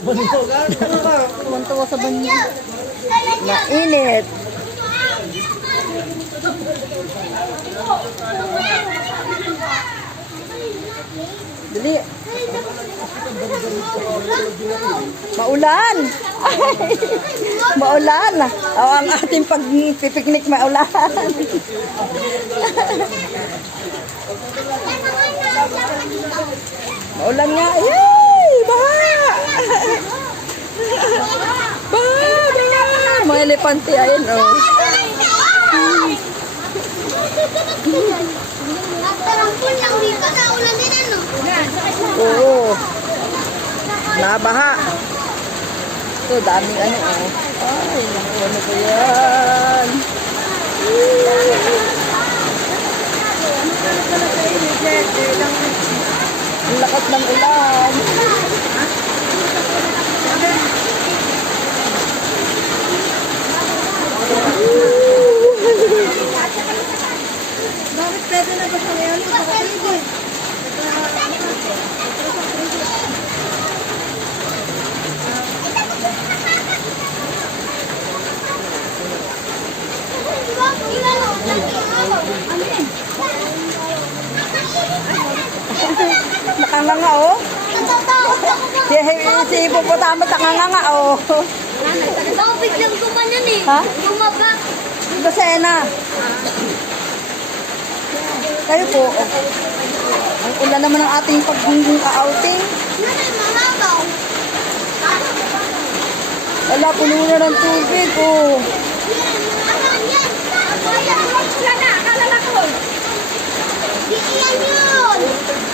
Tuwan-tuwa sa banyo. Mainit. Dali. Maulan. maulan. O, ang ating pagpipiknik maulan. maulan nga. Yay! Elepante ayun, oh. Oo. Nabaha. Ito, daming ano, oh. Ay, ano ba yan? Ang lakas ng ulan. Bakit pwede na ba sa ngayon? Kapatid. Nakanganga, oh. Si, si Hippopotamus nakanganga, oh. Baka biglang gumanon eh. Ha? Bumaba. Dosena. Kayo po, oh. Ang ulan naman ng ating. Nanay, mahabaw. Wala, puno na ng tubig, oh. Asan yan? Ayan, wala na. Akala ko. Di iyan yun.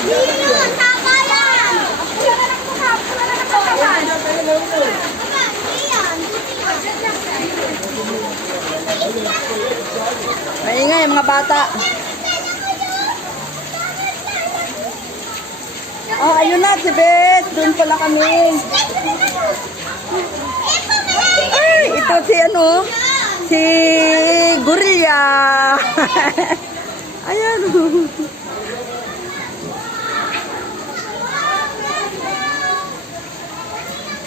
Di yun. Tama yan. Wala na lang mukha. Wala na lang katawan. Aba, di yan. Maingay, mga bata. Oh, ayun na, si Beth. Doon pala kami. Ay, ito si ano? Si Gorilla. Ayan.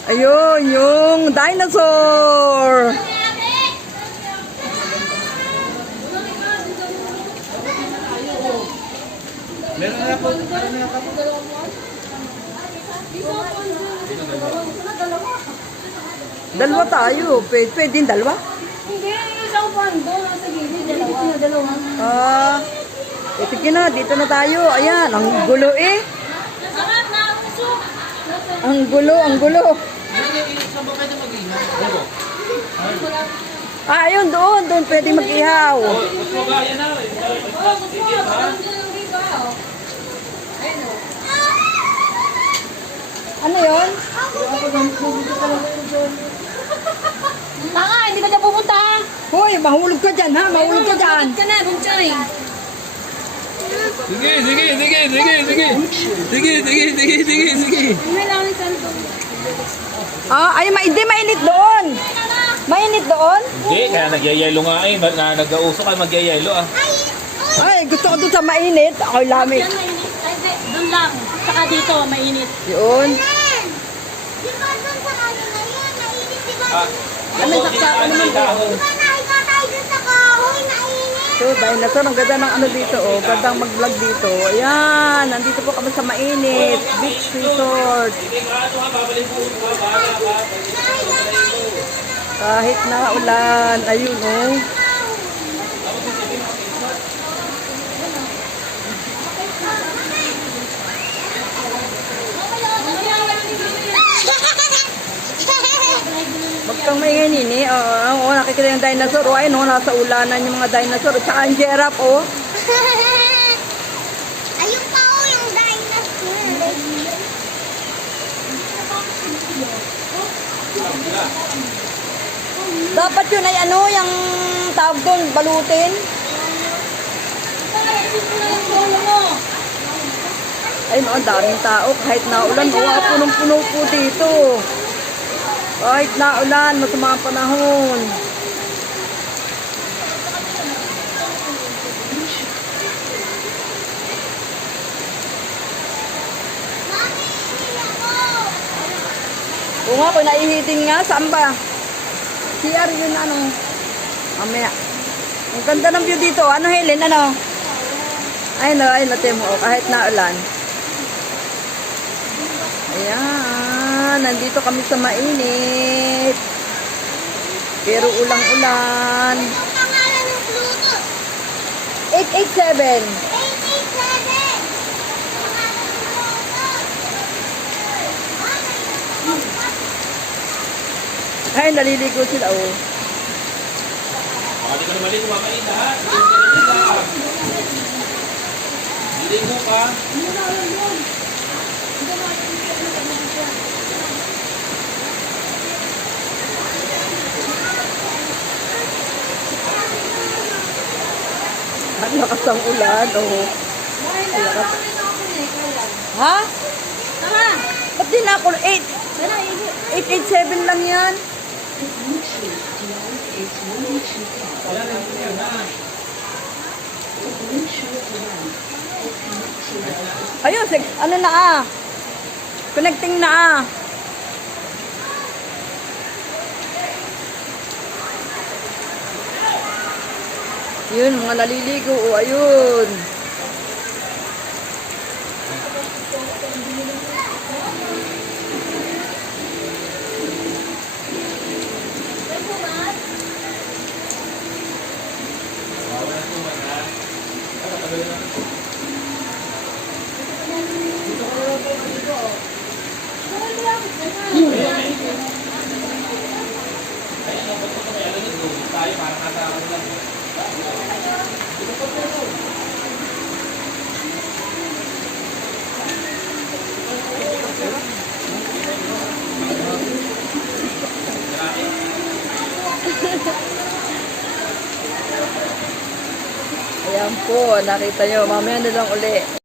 Ayun, yung dinosaur. Dalawa tayo. Pwede, pwede din dalawa. Hindi, isang bando. Nasa gilid, dalawa. Dalawa. Ah, eh, sige na, dito na tayo. Ayan, ang gulo eh. Na ang gulo, ang gulo. Ah, ayun, doon, doon pwede mag-ihaw. Oh, gusto mo. Parang dyan yung dito. oh. Ano yon? Tanga, hindi ka dyan pupunta ha. Hoy, mahulog ka dyan ha, mahulog ka dyan. Ka na, dyan eh. Sige, sige, sige, sige, sige. Sige, sige, sige, sige, sige. Ah, ay, ma hindi, mainit doon. Mainit doon? Hindi, kaya nagyayelo nga eh. Na, nag-auso ka, magyayelo ah. Ay, gusto ko doon sa mainit. Ako'y lamig. Doon lang. Saka dito, mainit. Yun. Di ba doon sa ano na yun? Nainit di ba? Ah, Ano, saksakan naman Di ba nakita tayo doon sa kahoy? Nainit. So, dinosaur, ang ganda ng ano dito, oh. Gandang mag-vlog dito. Ayan, nandito po kami sa mainit. Beach resort. Kahit na ulan. Ayun, oh. Huwag kang maingay, Nini. Oo, oo, nakikita yung dinosaur. O, ayun, oh, nasa ulanan yung mga dinosaur. At saka ang giraffe, oh. Ayun pa oh, yung dinosaur. Dapat yun ay ano, yung tawag doon, balutin. Ayun, oh, daming tao. Kahit naulan, oh, ah, punong-puno po dito. Kahit naulan, masama ang panahon. Oo nga, kung naihitin nga, saan ba? CR yun ano. Mamaya. Ang ganda ng view dito. Ano Helen, ano? Ay no, ay natin mo. Kahit na ulan. Ayan, nandito kami sa mainit. Pero ulang-ulan. Ang pangalan ng Bluetooth. 887. 887. Ay, naliligo sila, oh. Baka di ka na mali, kumakain lahat. Hindi mo ka. Ang lakas ng ulan, oh. Ang lakas. Ha? Tama. Ba't din ako? 8. 887 lang yan. Ayun, sig- ano na ah. Connecting na ah. Yun, mga naliligo. O, ayun. Tayo, Ayan po, nakita nyo. Mamaya na lang uli.